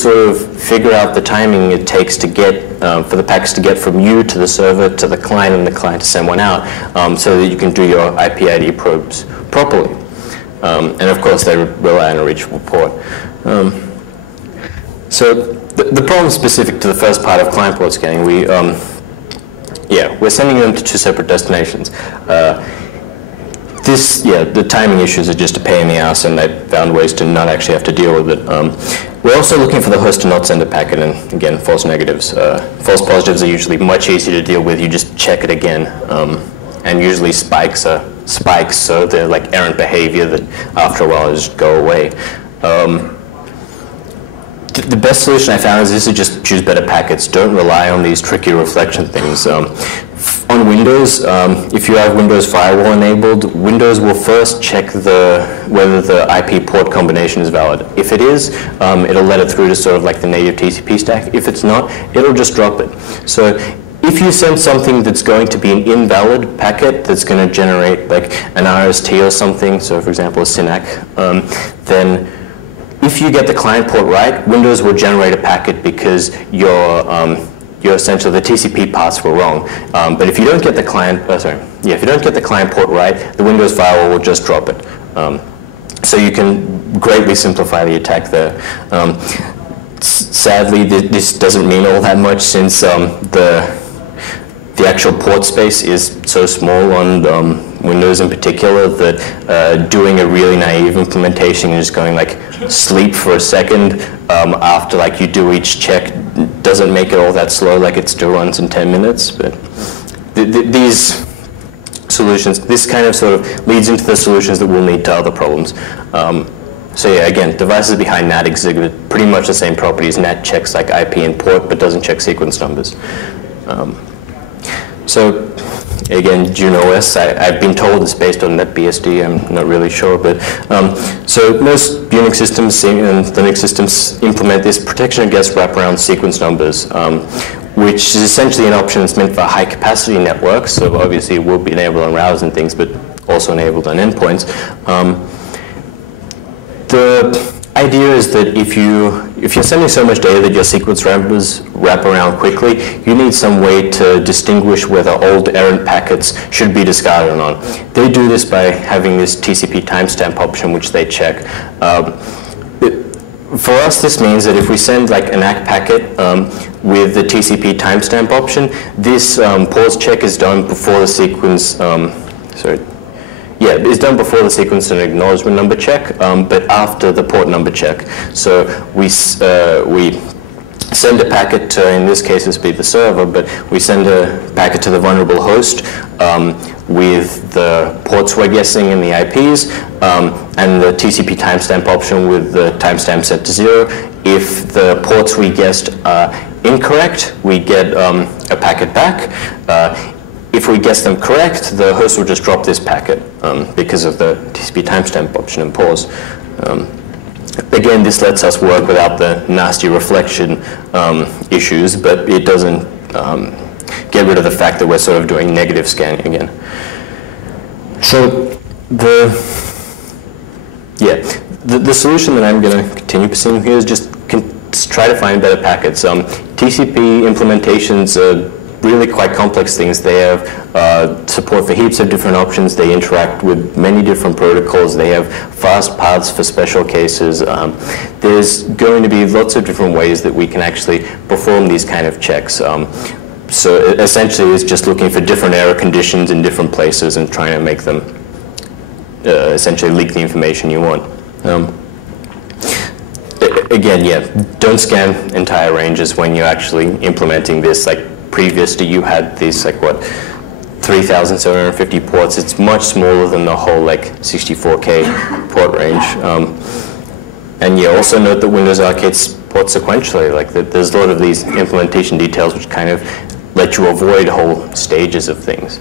sort of figure out the timing it takes to get, for the packets to get from you to the server to the client and the client to send one out, so that you can do your IP-ID probes properly. And of course, they rely on a reachable port. So the problem specific to the first part of client port scanning, we're sending them to two separate destinations. The timing issues are just a pain in the ass, and they found ways to not actually have to deal with it. We're also looking for the host to not send a packet, and again, false negatives. False positives are usually much easier to deal with. You just check it again, and usually spikes are spikes, so they're like errant behavior that after a while just go away. The best solution I found is to just choose better packets. Don't rely on these tricky reflection things. On Windows, if you have Windows Firewall enabled, Windows will first check whether the IP port combination is valid. If it is, it'll let it through to sort of like the native TCP stack. If it's not, it'll just drop it. So if you send something that's going to be an invalid packet that's going to generate like an RST or something, so for example a SYNAC, then if you get the client port right, Windows will generate a packet because you're essentially the TCP paths were wrong. But if you don't get the client, if you don't get the client port right, the Windows firewall will just drop it. So you can greatly simplify the attack there. Sadly, this doesn't mean all that much since the actual port space is so small on Windows in particular that doing a really naive implementation and just going like sleep for a second after like you do each check doesn't make it all that slow, like it still runs in 10 minutes. But these solutions, this kind of sort of leads into the solutions that we'll need to other problems. So yeah, again, devices behind NAT exhibit pretty much the same properties. NAT checks like IP and port, but doesn't check sequence numbers. So again, Juno OS, I've been told it's based on NetBSD. I'm not really sure, but so most Unix systems and Linux systems implement this protection against wraparound sequence numbers, which is essentially an option that's meant for high-capacity networks. So obviously, it will be enabled on routers and things, but also enabled on endpoints. The idea is that if you're sending so much data that your sequence numbers wrap around quickly, you need some way to distinguish whether old errant packets should be discarded or not. They do this by having this TCP timestamp option, which they check. For us, this means that if we send like an ACK packet with the TCP timestamp option, this pause check is done before the sequence. It's done before the sequence and acknowledgement number check, but after the port number check. So we send a packet to, in this case, this would be the server, but we send a packet to the vulnerable host with the ports we're guessing and the IPs, and the TCP timestamp option with the timestamp set to 0. If the ports we guessed are incorrect, we get a packet back. If we guess them correct, the host will just drop this packet because of the TCP timestamp option and pause. Again, this lets us work without the nasty reflection issues, but it doesn't get rid of the fact that we're sort of doing negative scanning again. So the solution that I'm going to continue pursuing here is just try to find better packets. TCP implementations are really quite complex things. They have support for heaps of different options. They interact with many different protocols. They have fast paths for special cases. There's going to be lots of different ways that we can actually perform these kind of checks. So essentially, it's just looking for different error conditions in different places and trying to make them essentially leak the information you want. Again, don't scan entire ranges when you're actually implementing this. Like previously, you had these 3,750 ports. It's much smaller than the whole 64K port range. And also note that Windows Arcade supports sequentially. There's a lot of these implementation details which kind of let you avoid whole stages of things.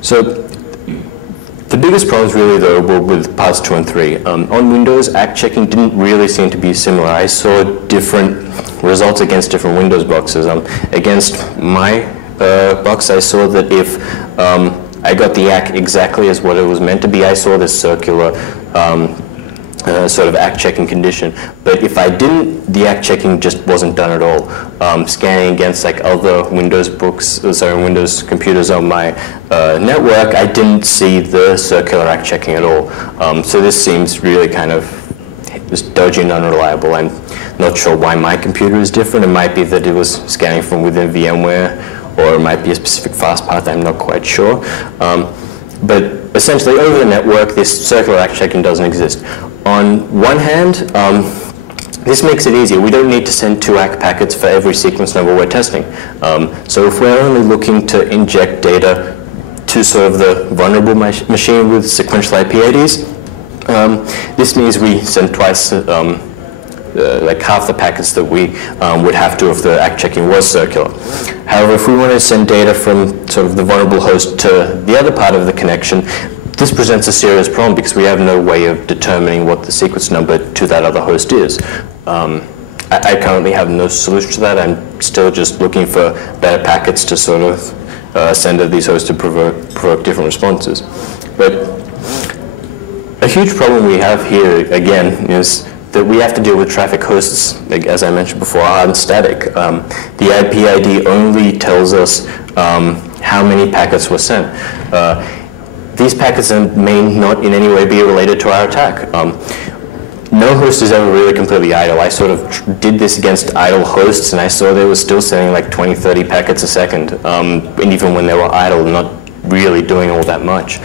So the biggest problems really though were with paths 2 and 3. On Windows, ACK checking didn't really seem to be similar. I saw different results against different Windows boxes. Against my box, I saw that if I got the ACK exactly as what it was meant to be, I saw this circular sort of ACK checking condition. But if I didn't, the ACK checking just wasn't done at all. Scanning against like other Windows Windows computers on my network, I didn't see the circular ACK checking at all. So this seems really kind of just dodgy and unreliable. I'm not sure why my computer is different. It might be that it was scanning from within VMware, or it might be a specific fast path. I'm not quite sure. But essentially, over the network, this circular ACK checking doesn't exist. On one hand, this makes it easier. We don't need to send 2 ACK packets for every sequence number we're testing. So if we're only looking to inject data to sort of the vulnerable machine with sequential IP IDs, this means we send twice, like half the packets that we would have to if the ACK checking was circular. However, if we want to send data from sort of the vulnerable host to the other part of the connection, this presents a serious problem because we have no way of determining what the sequence number to that other host is. I currently have no solution to that. I'm still just looking for better packets to sort of send to these hosts to provoke different responses. But a huge problem we have here, again, is that we have to deal with traffic hosts, like, as I mentioned before, hard and static. The IP ID only tells us how many packets were sent. These packets may not in any way be related to our attack. No host is ever really completely idle. I sort of did this against idle hosts, and I saw they were still sending like 20, 30 packets a second, and even when they were idle, not really doing all that much.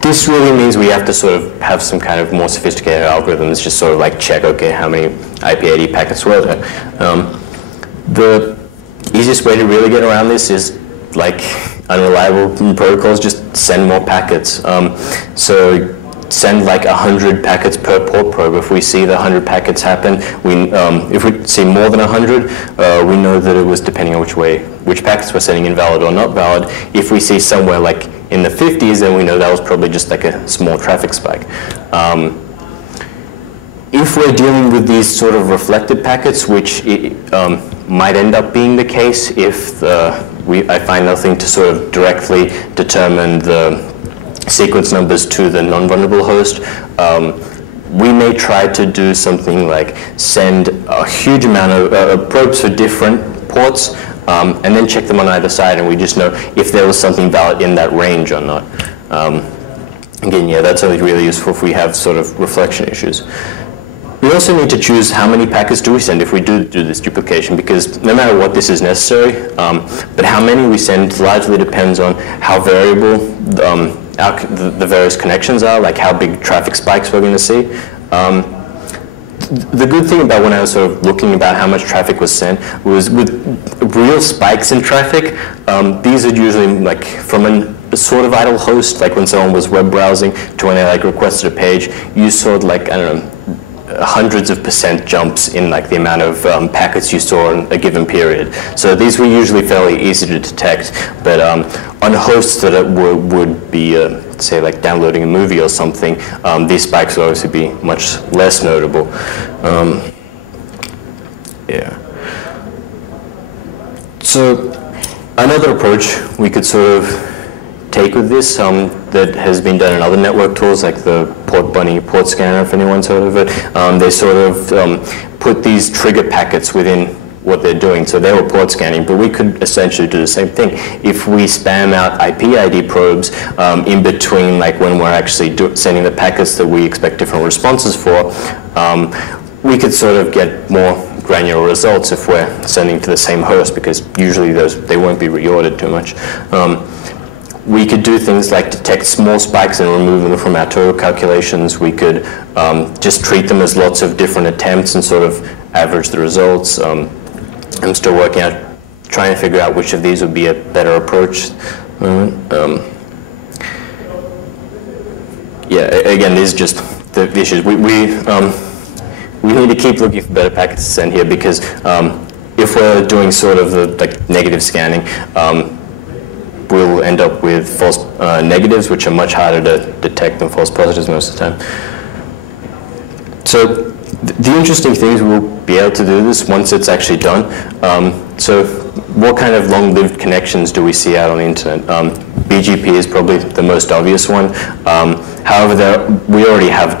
This really means we have to sort of have some kind of more sophisticated algorithms, just sort of like check, okay, how many IP ID packets were there. The easiest way to really get around this is like unreliable protocols, just send more packets. So send like 100 packets per port probe. If we see the 100 packets happen, if we see more than 100, we know that it was depending on which packets we're sending invalid or not valid. If we see somewhere like in the 50s, then we know that was probably just like a small traffic spike. If we're dealing with these sort of reflected packets, which might end up being the case if I find nothing to sort of directly determine the sequence numbers to the non-vulnerable host, we may try to do something like send a huge amount of probes for different ports, and then check them on either side, and we just know if there was something valid in that range or not. Again, yeah, that's only really useful if we have sort of reflection issues. We also need to choose how many packets do we send if we do this duplication, because no matter what, this is necessary, but how many we send largely depends on how variable the various connections are, like how big traffic spikes we're going to see. The good thing about when I was sort of looking about how much traffic was sent was with real spikes in traffic, these are usually like from a sort of idle host, like when someone was web browsing to when they like requested a page, you saw like, I don't know, hundreds of % jumps in like the amount of packets you saw in a given period. So these were usually fairly easy to detect, but on hosts that would be, say, like downloading a movie or something, these spikes would obviously be much less notable. Yeah. So another approach we could sort of take with this that has been done in other network tools like the Port Bunny port scanner, if anyone's heard of it. They sort of put these trigger packets within what they're doing. So they were port scanning, but we could essentially do the same thing. If we spam out IP ID probes in between, like when we're actually sending the packets that we expect different responses for, we could sort of get more granular results if we're sending to the same host, because usually they won't be reordered too much. We could do things like detect small spikes and remove them from our total calculations. We could just treat them as lots of different attempts and sort of average the results. I'm still working out, trying to figure out which of these would be a better approach. Yeah, again, these are just the issues. We need to keep looking for better packets to send here, because if we're doing sort of the negative scanning, we'll end up with false negatives, which are much harder to detect than false positives most of the time. So the interesting thing is we'll be able to do this once it's actually done. So what kind of long-lived connections do we see out on the internet? BGP is probably the most obvious one. However, we already have